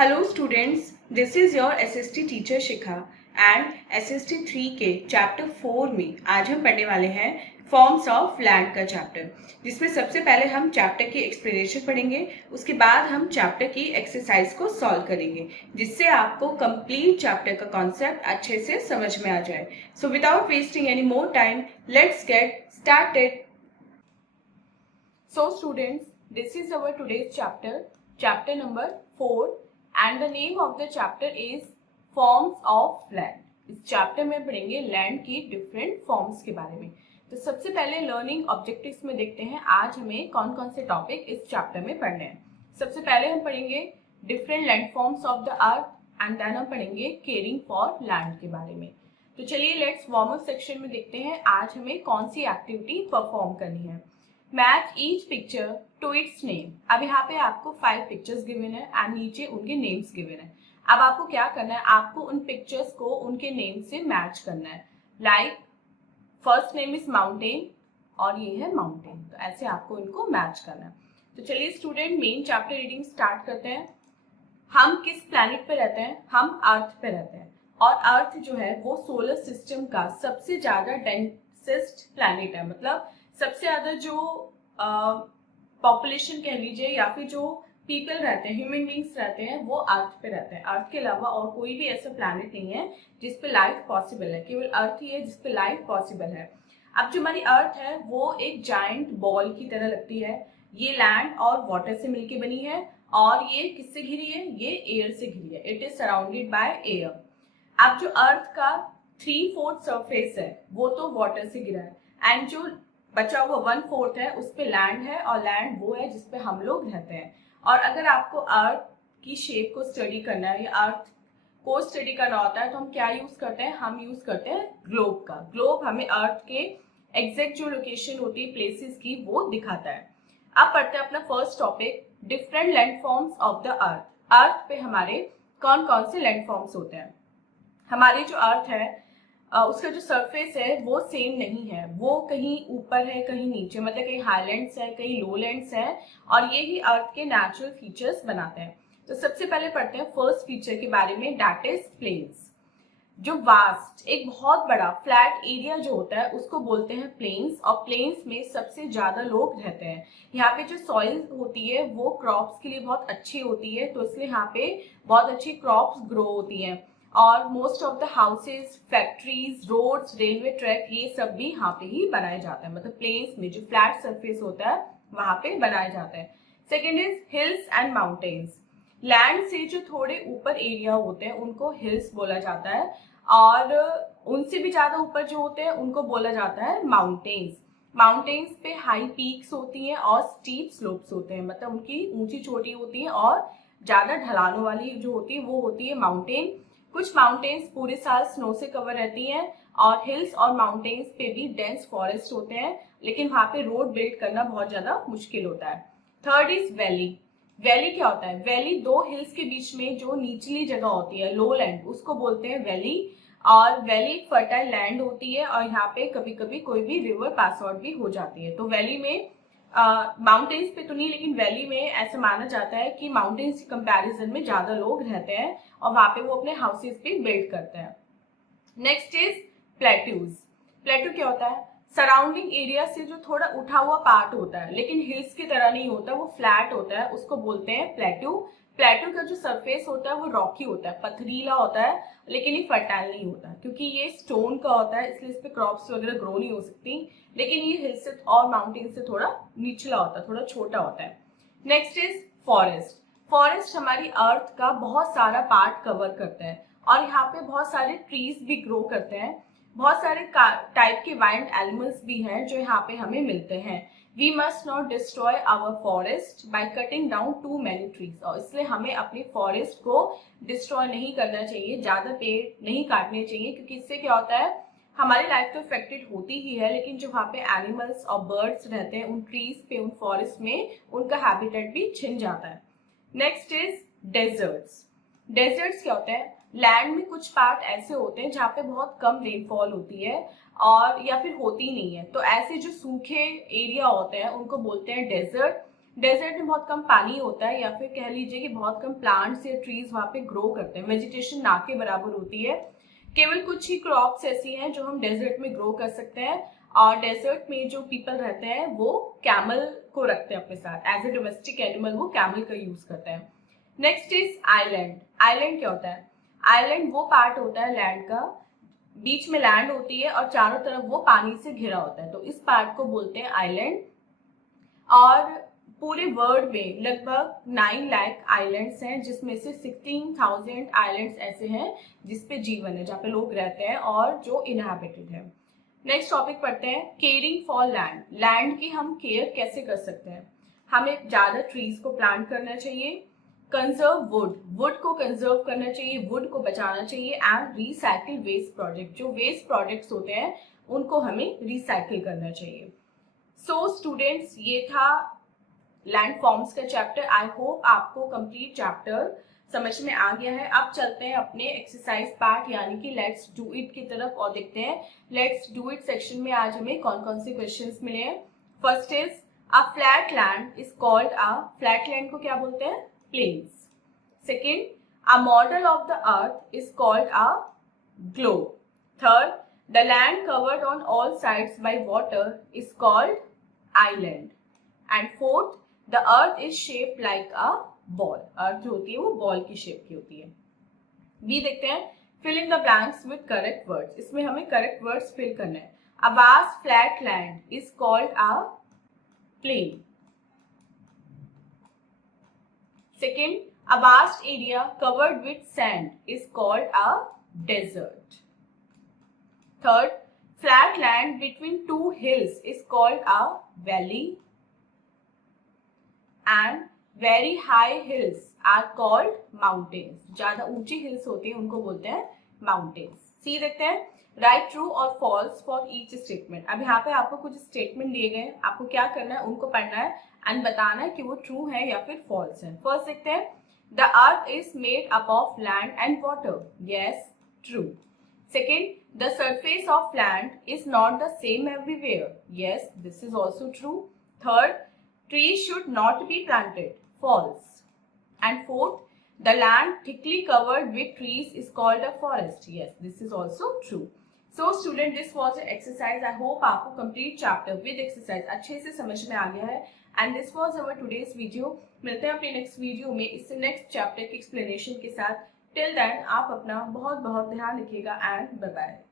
Hello students, this is your SST teacher Shikha and SST 3 के chapter 4 में आज हम पढ़ने वाले हैं फॉर्म्स ऑफ लैंड का चैप्टर, जिसमें सबसे पहले हम चैप्टर की एक्सप्लेनेशन पढ़ेंगे। उसके बाद हम चैप्टर की एक्सरसाइज को सॉल्व करेंगे, जिससे आपको कंप्लीट चैप्टर का कॉन्सेप्ट अच्छे से समझ में आ जाए। So without wasting any more time, let's get started. So students, this is our today's chapter number 4 and the name of the chapter is forms of land। इस चैप्टर में पढ़ेंगे land की डिफरेंट फॉर्म्स के बारे में। तो सबसे पहले लर्निंग ऑब्जेक्टिव्स में देखते हैं आज हमें कौन कौन से टॉपिक इस चैप्टर में पढ़ने हैं। सबसे पहले हम पढ़ेंगे different landforms of the earth and then हम पढ़ेंगे केयरिंग फॉर लैंड के बारे में। तो चलिए लेट्स वार्म अप सेक्शन में देखते हैं आज हमें कौन सी एक्टिविटी परफॉर्म करनी है। Match each picture to its name. अब यहाँ पे आपको 5 पिक्चर्स गिवन है एंड नीचे उनके नेम्स गिवन है। अब आपको क्या करना है, आपको उन पिक्चर्स को उनके नेम से मैच करना है। Like first name is mountain और ये है माउंटेन, तो ऐसे आपको इनको मैच करना है। तो चलिए student main chapter reading start करते हैं। हम किस प्लैनेट पे रहते हैं? हम अर्थ पे रहते हैं और अर्थ जो है वो सोलर सिस्टम का सबसे ज्यादा डेंसेस्ट प्लैनेट है। मतलब सबसे ज्यादा जो पॉपुलेशन कह लीजिए या फिर जो पीपल रहते हैं, ह्यूमन बींग्स रहते हैं, वो अर्थ पे रहते हैं। अर्थ के अलावा और कोई भी ऐसा प्लैनेट नहीं है जिसपे लाइफ पॉसिबल है, केवल अर्थ ही है जिसपे लाइफ पॉसिबल है। अब जो हमारी अर्थ है वो एक जायंट बॉल की तरह लगती है। ये लैंड और वाटर से मिलके बनी है और ये किससे घिरी है? ये एयर से घिरी है। It is surrounded by air. अब जो अर्थ का 3/4 सरफेस है वो तो वाटर से घिरा है एंड जो बचा हुआ 1/4 है उस पे लैंड है और लैंड वो है जिसपे हम लोग रहते हैं। और अगर आपको अर्थ की शेप को स्टडी करना है या अर्थ को स्टडी करना होता है तो हम क्या यूज करते हैं? हम यूज करते हैं ग्लोब का। ग्लोब हमें अर्थ के एग्जैक्ट जो लोकेशन होती है प्लेसेस की वो दिखाता है। अब पढ़ते हैं अपना first topic, different landforms of the earth. Earth पे हमारे कौन कौन से लैंडफॉर्म्स होते हैं? हमारी जो अर्थ है उसका जो सरफेस है वो सेम नहीं है, वो कहीं ऊपर है कहीं नीचे, मतलब कहीं हाईलैंड्स है कहीं लोलैंड्स है और ये ही अर्थ के नेचुरल फीचर्स बनाते हैं। तो सबसे पहले पढ़ते हैं फर्स्ट फीचर के बारे में, दैट इज प्लेन्स। जो वास्ट एक बहुत बड़ा फ्लैट एरिया जो होता है उसको बोलते हैं प्लेन्स और प्लेन्स में सबसे ज्यादा लोग रहते हैं। यहाँ पे जो सॉइल होती है वो क्रॉप्स के लिए बहुत अच्छी होती है, तो इसलिए यहाँ पे बहुत अच्छी क्रॉप्स ग्रो होती हैं और most of the houses, factories, roads, railway track ये सब भी यहाँ पे ही बनाए जाते हैं। मतलब प्लेन्स में जो फ्लैट सरफेस होता है वहां पे बनाए जाते हैं। Second is hills and mountains. Land से जो थोड़े ऊपर एरिया होते हैं उनको हिल्स बोला जाता है और उनसे भी ज्यादा ऊपर जो होते हैं उनको बोला जाता है माउंटेन्स। माउंटेन्स पे हाई पीक्स होती हैं और स्टीप स्लोप्स होते हैं, मतलब उनकी ऊंची चोटी होती है और ज्यादा ढलानों वाली जो होती है वो होती है माउंटेन। कुछ माउंटेन्स पूरे साल स्नो से कवर रहती हैं और हिल्स और माउंटेन्स पे भी डेंस फॉरेस्ट होते हैं, लेकिन वहां पे रोड बिल्ड करना बहुत ज्यादा मुश्किल होता है। Third is valley. वैली क्या होता है? वैली दो हिल्स के बीच में जो निचली जगह होती है, लो लैंड, उसको बोलते हैं वैली। और वैली एक फर्टाइल लैंड होती है और यहाँ पे कभी कभी कोई भी रिवर पास आउट भी हो जाती है। तो वैली में माउंटेन्स पे तो नहीं, लेकिन वैली में ऐसा माना जाता है कि माउंटेन्स के कंपैरिजन में ज्यादा लोग रहते हैं और वहां पे वो अपने हाउसेस भी बिल्ड करते हैं। Next is plateaus. प्लेट्यू क्या होता है? सराउंडिंग एरिया से जो थोड़ा उठा हुआ पार्ट होता है, लेकिन हिल्स की तरह नहीं होता, वो फ्लैट होता है, उसको बोलते हैं प्लेट्यू। प्लेट्यू का जो सरफेस होता है वो रॉकी होता है, पथरीला होता है, लेकिन ये फर्टाइल नहीं होता क्योंकि ये स्टोन का होता है, इसलिए इस पे क्रॉप्स वगैरह ग्रो नहीं हो सकती। लेकिन ये हिल से और माउंटेन से थोड़ा निचला होता है, थोड़ा छोटा होता है। Next is forest. फॉरेस्ट हमारी अर्थ का बहुत सारा पार्ट कवर करते हैं और यहाँ पे बहुत सारे ट्रीज भी ग्रो करते हैं। बहुत सारे टाइप के वाइल्ड एनिमल्स भी हैं जो यहाँ पे हमें मिलते हैं। We must not destroy our forest by cutting down too many trees. और इसलिए हमें अपनी फॉरेस्ट को डिस्ट्रॉय नहीं करना चाहिए, ज्यादा पेड़ नहीं काटने चाहिए, क्योंकि इससे क्या होता है, हमारी लाइफ तो इफेक्टेड होती ही है, लेकिन जो वहाँ पे एनिमल्स और बर्ड्स रहते हैं उन ट्रीज पे, उन फॉरेस्ट में, उनका हैबिटेट भी छिन जाता है। Next is desserts. डेजर्ट्स क्या होते हैं? लैंड में कुछ पार्ट ऐसे होते हैं जहाँ पे बहुत कम रेनफॉल होती है और या फिर होती नहीं है, तो ऐसे जो सूखे एरिया होते हैं उनको बोलते हैं डेजर्ट। डेजर्ट में बहुत कम पानी होता है, या फिर कह लीजिए कि बहुत कम प्लांट्स या ट्रीज वहां पे ग्रो करते हैं, वेजिटेशन ना के बराबर होती है। केवल कुछ ही क्रॉप्स ऐसी हैं जो हम डेजर्ट में ग्रो कर सकते हैं, और डेजर्ट में जो पीपल रहते हैं वो कैमल को रखते हैं अपने साथ, एज ए डोमेस्टिक एनिमल वो कैमल का यूज करते हैं। Next is island. आइलैंड क्या होता है? आइलैंड वो पार्ट होता है लैंड का, बीच में लैंड होती है और चारों तरफ वो पानी से घिरा होता है, तो इस पार्ट को बोलते हैं आइलैंड। और पूरे वर्ल्ड में लगभग 9 लाख आइलैंड्स हैं, जिसमें से 16,000 आइलैंड्स ऐसे हैं जिसपे जीवन है, जहाँ पे लोग रहते हैं और जो इनहैबिटेड है। नेक्स्ट टॉपिक पढ़ते हैं, केयरिंग फॉर लैंड। लैंड की हम केयर कैसे कर सकते हैं? हमें ज्यादा ट्रीज को प्लांट करना चाहिए, कंजर्व वुड, वुड को कंजर्व करना चाहिए, वुड को बचाना चाहिए, एंड रिसाइकिल वेस्ट प्रोडक्ट, जो वेस्ट प्रोडक्ट्स होते हैं उनको हमें रिसाइकिल करना चाहिए। सो स्टूडेंट्स, ये था लैंड फॉर्म्स का चैप्टर। आई होप आपको कंप्लीट चैप्टर समझ में आ गया है। अब चलते हैं अपने एक्सरसाइज पार्ट यानी कि लेट्स डू इट की तरफ और देखते हैं लेट्स डू इट सेक्शन में आज हमें कौन कौन से क्वेश्चंस मिले हैं। First is a flat land is called a, flat land को क्या बोलते हैं? Plains. Second, a model of the earth is called a globe. Third, the land covered on all sides by water is called island. And fourth, the earth is shaped like a ball. Earth जो होती है वो ball की shape की होती है। B देखते हैं, fill in the blanks with correct words. इसमें हमें करेक्ट वर्ड्स फिल करना है। A vast flat land is called a plain. Second, a vast area covered with sand is called a desert. Third, flat land between two hills is called a valley. And very high hills are called mountains. ज्यादा ऊंची hills होती हैं उनको बोलते हैं mountains. सी देखते हैं, right true और फॉल्स फॉर ईच स्टेटमेंट। अब यहाँ पे आपको कुछ स्टेटमेंट दिए गए, आपको क्या करना है, उनको पढ़ना है एंड बताना है कि वो ट्रू है या फिर फॉल्स है। फर्स्ट देखते हैं, the earth is made up of land and water. Yes, true. Second, the surface of land is not the same everywhere. Yes, this is also true. Third, trees should not be planted. False. And fourth, the land thickly covered with trees is called a forest. Yes, this is also true. So student, this was an exercise. I hope आपको complete chapter with exercise अच्छे से समझ में आ गया है। And this was our today's video. मिलते हैं अपने next video में इससे next chapter की explanation के साथ। Till then, आप अपना बहुत बहुत ध्यान रखिएगा and bye bye.